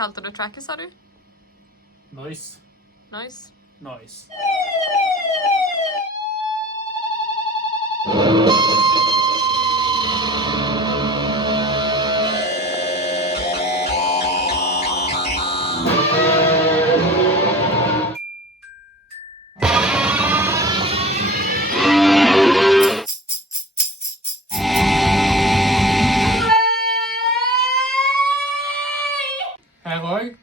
kalte du tracket, sa du? Noise. Nice. Noise. Her òg.